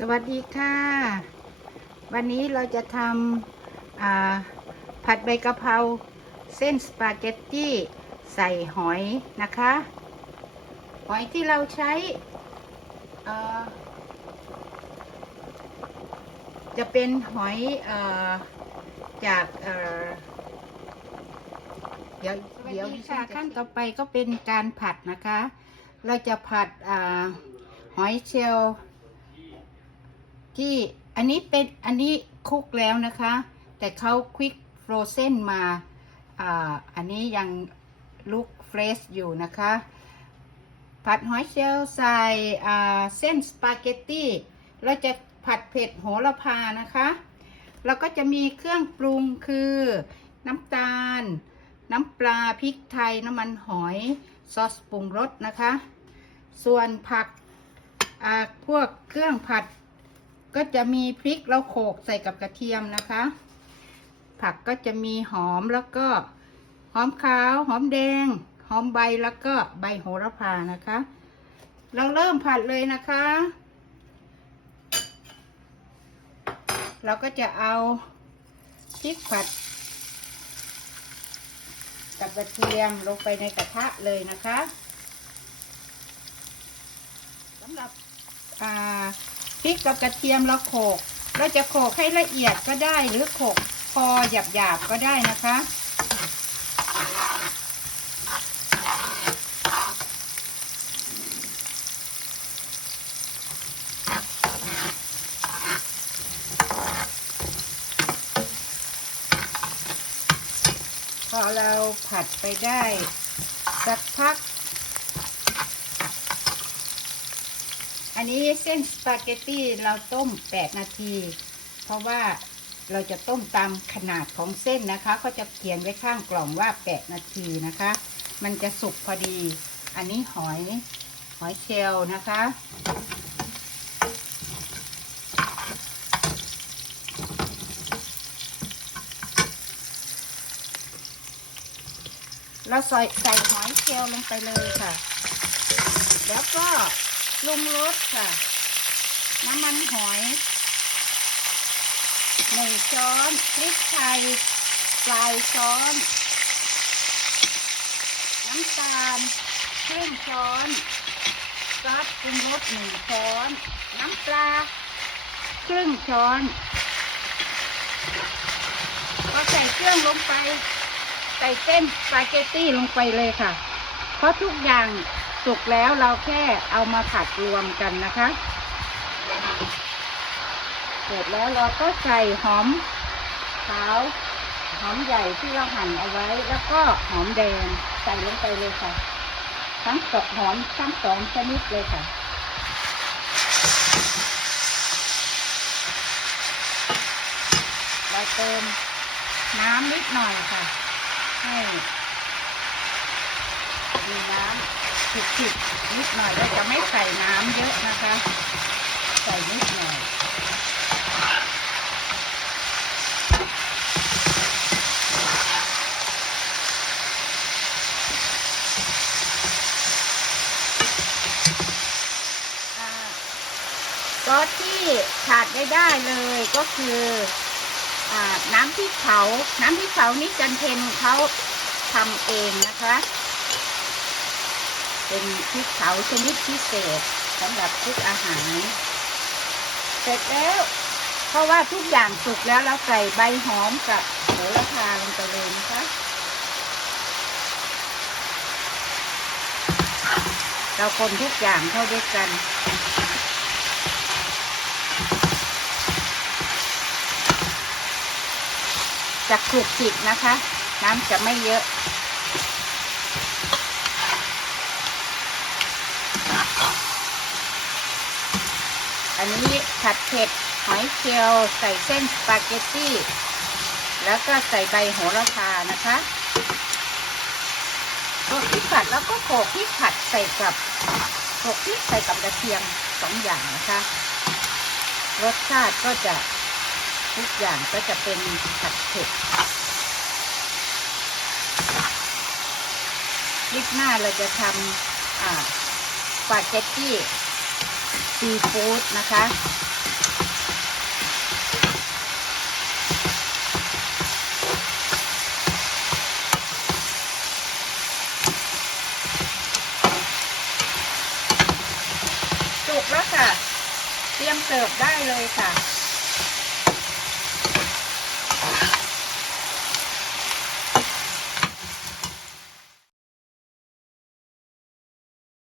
สวัสดีค่ะ วันนี้เราจะทำผัดใบกะเพราเส้นสปาเกตตี้ใส่หอยนะคะ หอยที่เราใช้ จะเป็นหอยอจากเดี๋ยวเดี๋ยวค่ะขั้นต่อไปก็เป็นการผัดนะคะ เราจะผัดอหอยเชลล์ ที่อันนี้เป็นอันนี้คุกแล้วนะคะ แต่เขาควิกฟรอเซนมาอ่าอันนี้ยังลุกเฟรชอยู่นะคะ ผัดหอยเชลล์ใส่อ่าเส้นสปาเกตตี้เราจะผัดเผ็ดโหระพานะคะเราก็จะมีเครื่องปรุงคือน้ำตาล น้ำปลาพริกไทยน้ำมันหอยซอสปรุงรสนะคะ ส่วนผักพวกเครื่องผัด ก็จะมีพริกเราโขลกใส่กับกระเทียมนะคะ ผักก็จะมีหอมแล้วก็หอมขาวหอมแดง หอมใบแล้วก็ใบโหระพานะคะ เราเริ่มผัดเลยนะคะ เราก็จะเอาพริกผัดกับกระเทียมลงไปในกระทะเลยนะคะสำหรับอ่า พริกกับกระเทียมเราโขลกเราจะโขลกให้ละเอียดก็ได้หรือโขลกพอหยาบๆก็ได้นะคะพอเราผัดไปได้ สักพัก อันนี้เส้นสปาเกตตี้เราต้ม 8 นาที เพราะว่าเราจะต้มตามขนาดของเส้นนะคะ ก็จะเขียนไว้ข้างกล่องว่า 8 นาทีนะคะ มันจะสุกพอดี อันนี้หอยหอยเชลนะคะ เราใส่ใส่หอยเชลลงไปเลยค่ะ แล้วก็ ปรุงรสค่ะ น้ำมันหอยหนึ่งช้อนพริกไทยปลายช้อน น้ำตาลครึ่งช้อนซอสปรุงรสหนึ่งช้อน น้ำปลาครึ่งช้อนพอใส่เครื่องลงไป ใส่เส้นสปาเกตตี้ลงไปเลยค่ะ เพราะทุกอย่าง สุกแล้วเราแค่เอามาผัดรวมกันนะคะ เสร็จแล้วเราก็ใส่หอมขาวหอมใหญ่ที่เราหั่นเอาไว้ แล้วก็หอมแดงใส่ลงไปเลยค่ะ ทั้งสองหอมทั้งสองชนิดเลยค่ะเราเติมน้ำนิดหน่อยค่ะ ให้มีน้ำ ผิดๆนิดหน่อยเราจะไม่ใส่น้ำเยอะนะคะ ใส่นิดหน่อยก็ที่ขาดไม่ได้เลยก็คืออน้ำพริกเผา น้ำพริกเผานี่จันเพนเขาทำเองนะคะ เป็นพริกเผาชนิดพิเศษสำหรับทุกอาหาร เสร็จแล้ว เพราะว่าทุกอย่างสุกแล้วเราใส่ใบหอมกับโหระพาลงไปเลยนะคะเราคนทุกอย่างเข้าด้วยกันจะคลุกคลิกนะคะ น้ำจะไม่เยอะ อันนี้ผัดเผ็ดหอยเชลล์ใส่เส้นสปาเกตตี้ แล้วก็ใส่ใบโหระพานะคะโขกพริกผัดแล้วก็โขลกพริกผัดใส่กับโขลกพริกใส่กับกระเทียมสองอย่างนะคะ รสชาติก็จะทุกอย่างก็จะเป็นผัดเผ็ดคลิปหน้าเราจะทำอ่าสปาเกตตี้ ซีฟู้ดนะคะ จุกแล้วค่ะ เตรียมเสิร์ฟได้เลยค่ะ